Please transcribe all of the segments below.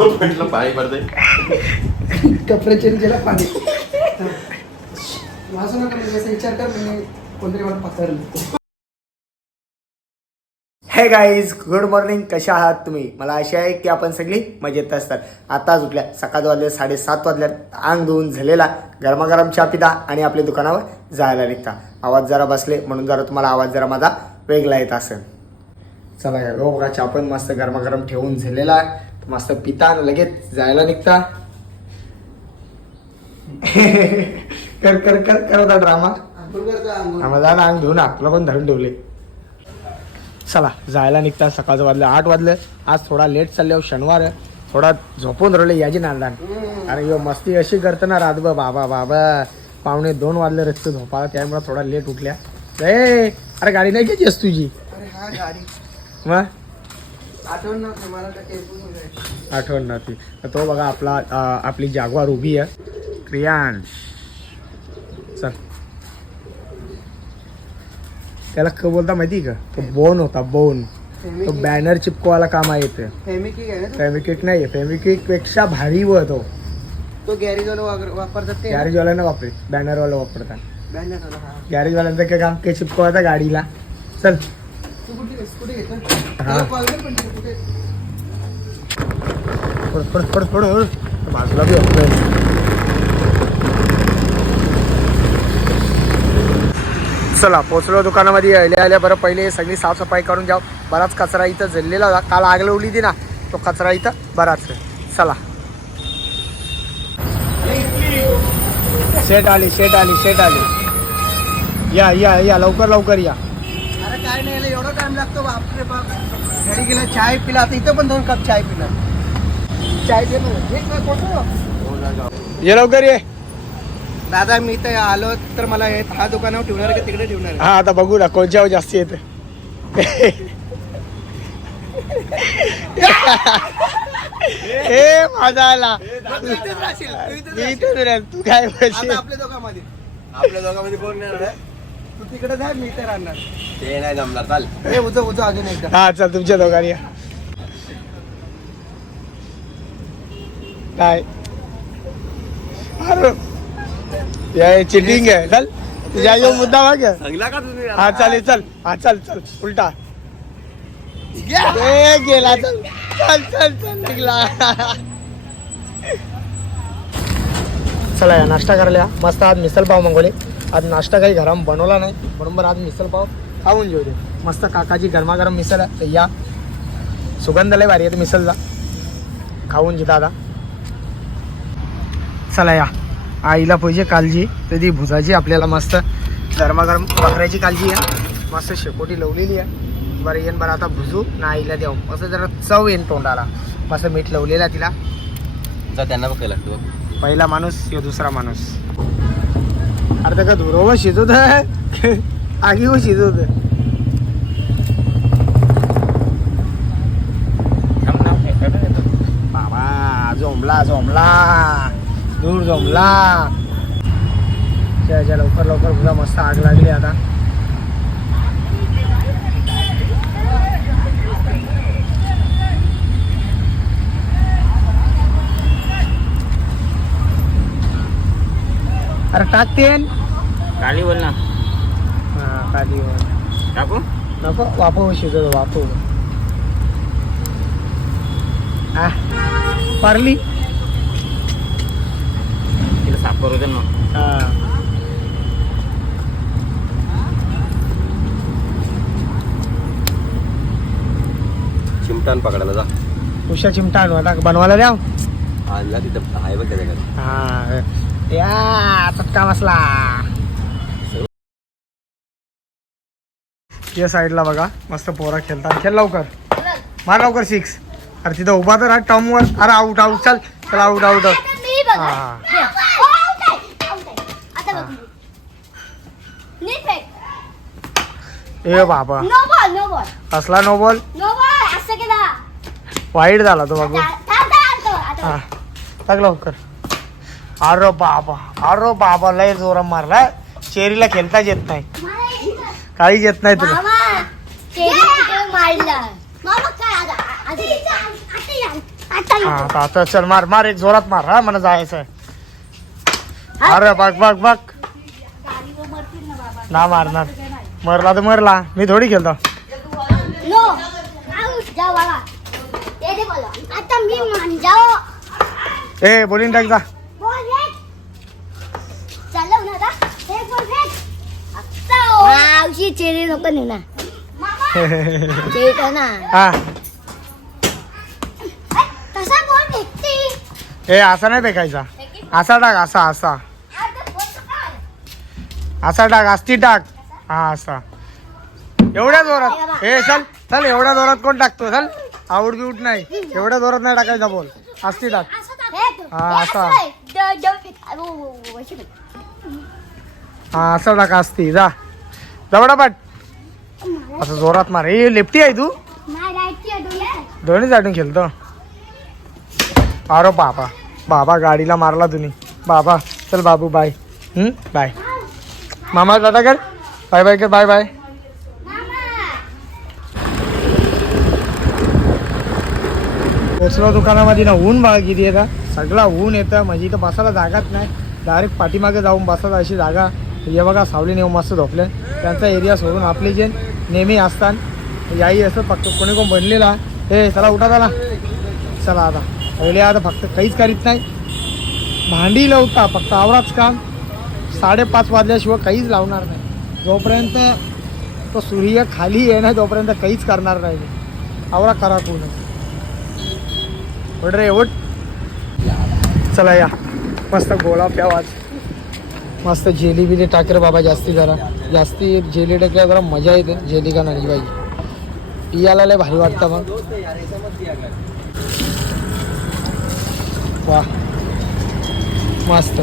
म्हटलं पाणी पडते गेला पाणी. वाचू नका म्हणजे असं विचार कर म्हणजे कोणतरी मला पकडलं हे गाईज गुड मॉर्निंग कशा आहात तुम्ही? मला अशी आहे की आपण सगळी मजेत असतात. आता उठल्या सकाळ वाजले साडेसात वाजल्यात. अंग धुवून झालेला गरमागरम चहा पिता आणि आपल्या दुकानावर जायला निघता. आवाज जरा बसले म्हणून जरा तुम्हाला आवाज जरा माझा वेगळा येत असेल. चला बघा चहा पण मस्त गरमागरम ठेवून झालेला आहे. मस्त पिता लगेच जायला निघता. कर कर कर कर होता ड्रामा आम्हाला ना अंग धुवून आपलं पण धरून ठेवले. चला जायला निघता सकाळचं वाजलं आठ वाजलं. आज थोडा लेट चालले हो, शनिवार. थोडा झोपून राहिले याची नांदान. अरे यो मस्ती अशी करतं ना रातभर बाबा बाबा. पावणे दोन वाजले रस्ते झोपाला त्यामुळे थोडा लेट उठल्या. ए अरे गाडी नाही घ्यायची तुझी? अरे हा गाडी. मग? आठवण नव्हती तर तो बघा आपला आपली जागवार उभी आहे. क्रियांश. चल. त्याला क बोलता माहिती का? तो बोन होता बोन. तो बॅनर चिपकवायला कामा येते फेमिकिक आहे नाही फेमिकिकपेक्षा भारी व तो. तो गॅरेजवाला वापरतात वापरे बॅनरवाला वापरतात. गॅरेजवाल्यांचं काय काम? ते चिपकवायचं गाडीला. चल. बाजूला बी होतोय चला पोचलो दुकानामध्ये. आल्या आल्या बरं पहिले सगळी साफसफाई करून जाऊ. बराच कचरा इथं जळलेला काल आग लावली होती ना तो कचरा इथं बराच आहे. चला. शेट आली शेट आली शेट आली. या या या लवकर लवकर या. काय नाही याला एवढा टाइम लागतो बापरे बाप. घरी गेला चाय पिला आता इथं पण दोन कप चाय पिला चाय दे हे? ये लवकर ये. दादा मी इथं आलो तर मला हे हा दुकानावर ठेवणार का तिकडे ठेवणार? हा आता बघू ना कोणच्या जास्ती येते. ए माझा आला मी तू काय आपल्या दोघांमध्ये. आपल्या दोघांमध्ये कोण नाही? तू तिकडे जा मी इथे राहणार. ते नाही जमणार चाल. हे उजव उजव अजून एकदा. हा चल तुमच्या दोघांनी या. काय? अरे या चिटिंग आहे. चल तुझ्या यो मुद्दा माग. सांगला का तुम्ही? हा चालेल चल. हा चल चल. उलटा. ए गेला चल. चल चल चल निघला. चला या नाश्ता करायला मस्त आज मिसल पाव मागवले. आज नाश्ता काही घरात बनवला नाही. बरोबर आज मिसल पाव खाऊन घेऊ दे. मस्त काकाची गरमागरम मिसल आहे. तर या. सुगंध लय भारी आहे मिसलचा खाऊन घे दादा. चला या. आईला पाहिजे काळजी तर ती भुजाची आपल्याला मस्त गरमागरम बकऱ्याची काळजी आहे. मस्त शेकोटी लवलेली आहे. बरं येईन बरं आता भुजू. ना आईला देऊ. मस्त जरा चव येईन तोंडाला. मस्त मीठ लवलेला तिला. जा त्यांना बघायला लागतो पहिला माणूस यो दुसरा माणूस. अरे त्या का धुरोवर शिजवत आहे आगीवर शिजवत बाबा झोंबला झोंबला दूर झोंबला त्याच्या लवकर लवकर तुला मस्त आग लागली आता अरे टाकतेन. गाडी बोल ना. हा खाली वर. टाकू? नको वापव शिजव वापव हा पारली. तिला साफ करू दे ना. हा. चिमटान पकडायला जा. उषा चिमटा आणू आता बनवायला द्या आणला तिथं आहे बघ त्याच्या घरी हा या चटका बसला या साईडला बघा मस्त पोरा खेळतात. खेळ लवकर. मार लवकर सिक्स अरे तिथं उभा तर टर्म वर. अरे आउट आउट चल. चल. हा. नीट फेक. ए बाबा. असला नो बॉल. वाईट झाला तो बाबू हा. टाक लवकर. अरे बाबा अरे बाबा लय जोरा मारला. चेरीला खेळताच येत नाही. काहीच येत नाही तुला. मामा, चेरी तिकडे मारला. मामा काय आता- आता- आता- आता- आता हा. आता चल मार मार एक जोरात मार हा मला जायचं अरे बघ बघ बघ. ना मारणार. मरला तर मरला. मी थोडी खेळतो. ए बोलिंग टाक जा बॉल फेक चालव ना आता एक बॉल फेक आता मावशी चेरी नको नेऊ ना. चेरी ना. हा. ऐ, तसा बॉल फेकते? ए असा नाही फेकायचा. असा टाक असा असा. असा टाक अस्ती टाक. हा असा. एवढ्या जोरात. ए चल चल एवढ्या जोरात कोण टाकतो? चल. आऊट बिऊट नाही. एवढ्या जोरात नाही टाकायचा बोल. अस्ती टाक. हा, असा. हा असं टाक अस्ती जा. जवळा पाट असं जोरात मार. ए लेफ्टी आहे तू. दोन्ही. साईडून खेळतो. अरे बाबा. बाबा गाडीला मारला तुम्ही. बाबा चल बाबू बाय. हम्म बाय. मामा दादा कर. बाय बाय कर. Bye bye. पोचलो दुकानामध्ये ना ऊन बघा किती येतं सगळा ऊन येतं. म्हणजे इथं बसायला जागाच नाही. डायरेक्ट पाठीमागे जाऊन बसायला अशी जागा. हे बघा सावली नेऊ मस्त झोपले. त्यांचा एरिया सोडून आपले जे नेहमी असतात याही असं फक्त कोणी कोण बनलेला हे चला उठा चला चला आता. पहिले आता फक्त काहीच करीत नाही. भांडी लावता फक्त आवराच काम. साडेपाच वाजल्याशिवाय काहीच लावणार नाही. जोपर्यंत तो सूर्य खाली आहे ना तोपर्यंत काहीच करणार नाही. आवरा करा कोण उठ रे उठ. चला या. मस्त गोळा प्यावाज मस्त जेली बिली टाक रे बाबा, जास्ती जरा. जास्ती जेली टाकल्या जरा मज़ा येते जेली का नाही पाहिजे पियाला लय भारी वाटतं मग. वा मस्त.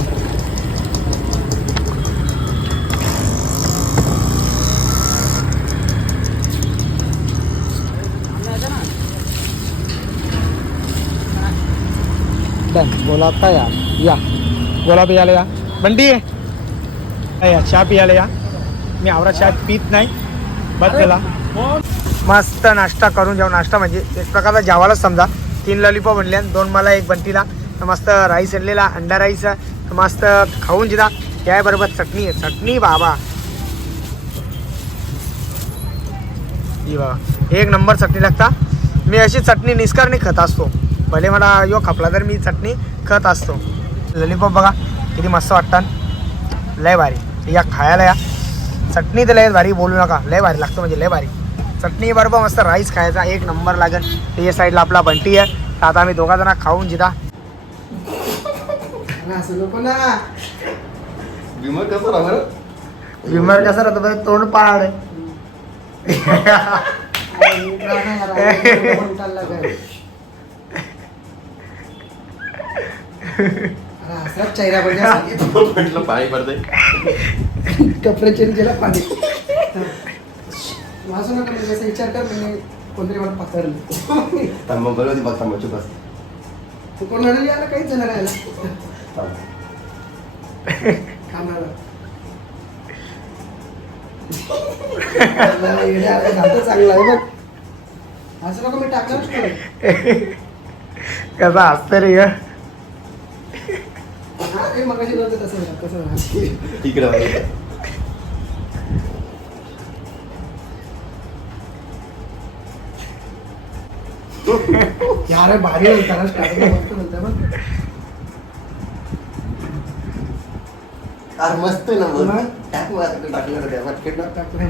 बोला तयार या. बोला पियाला या. बंटी आहे. या? चहा पियाला या. मी आवरा चहा पित नाही. बस त्याला मस्त नाश्ता करून जाऊ. नाश्ता म्हणजे एक प्रकारचा जावालाच समजा. तीन लॉलीपॉप बनले दोन मला एक बंटीला. तर मस्त राईस आणलेला अंडा राईस तर मस्त खाऊन जिदा या बरोबर चटणी आहे. चटणी बाबा. बाबा. एक नंबर चटणी लागता. मी अशी चटणी निष्कारणी खत असतो. भले मला यो खपला तर मी चटणी खत असतो. लॉलीपॉप बघा. किती मस्त वाटतात लय भारी. या खायला या. चटणी तर लय भारी बोलू नका. लय भारी लागतं म्हणजे लय भारी. चटणी बरोबर मस्त राईस खायचा. एक नंबर लागेल. ते या साईडला आपला बंटी आहे. तर आता आम्ही दोघा जण खाऊन ना. विमल कसं राहणार? विमर कसं राहतो तोंड पाड असाच चेहरा म्हटलं पाणी पडतंय कपडे चेंज केला पाणी. वाचू नका म्हणजे असं विचार कर म्हणजे कोणतरी मला पकडलं थांबा बरोबर बघ थांबा चुप बस. तू कोण रडली आला काहीच याला. थांब. कानाला चांगला आहे बघ. असं नको मी टाकणारच नाही. कसा असतं रे हा, ते मगाशी नव्हतं तसं झालं, तसं झालं. इकडे बघ. यार भारी होईल त्याला स्टार्टिंग मस्त बोलतोय बघ अरे मस्त आहे ना मग मग? टाक मग आता टाकलं तर द्या, पटकन टाक. टाकलंय.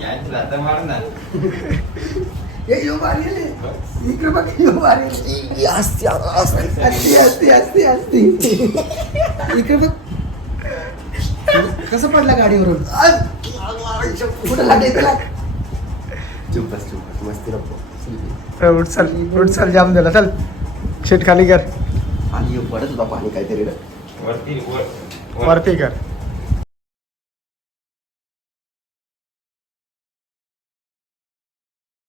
ए यो भारी आले इकडे बघ यो भारी आले. असते, असते. असती असती असती असती इकडे बघ कसं पडला गाडीवरून? कुठं लागेल त्याला मस्ती नको. उठ चल उठ चल जाम दिला चल शीट खाली कर. आणि पडत होता पाणी काहीतरी. वरती कर.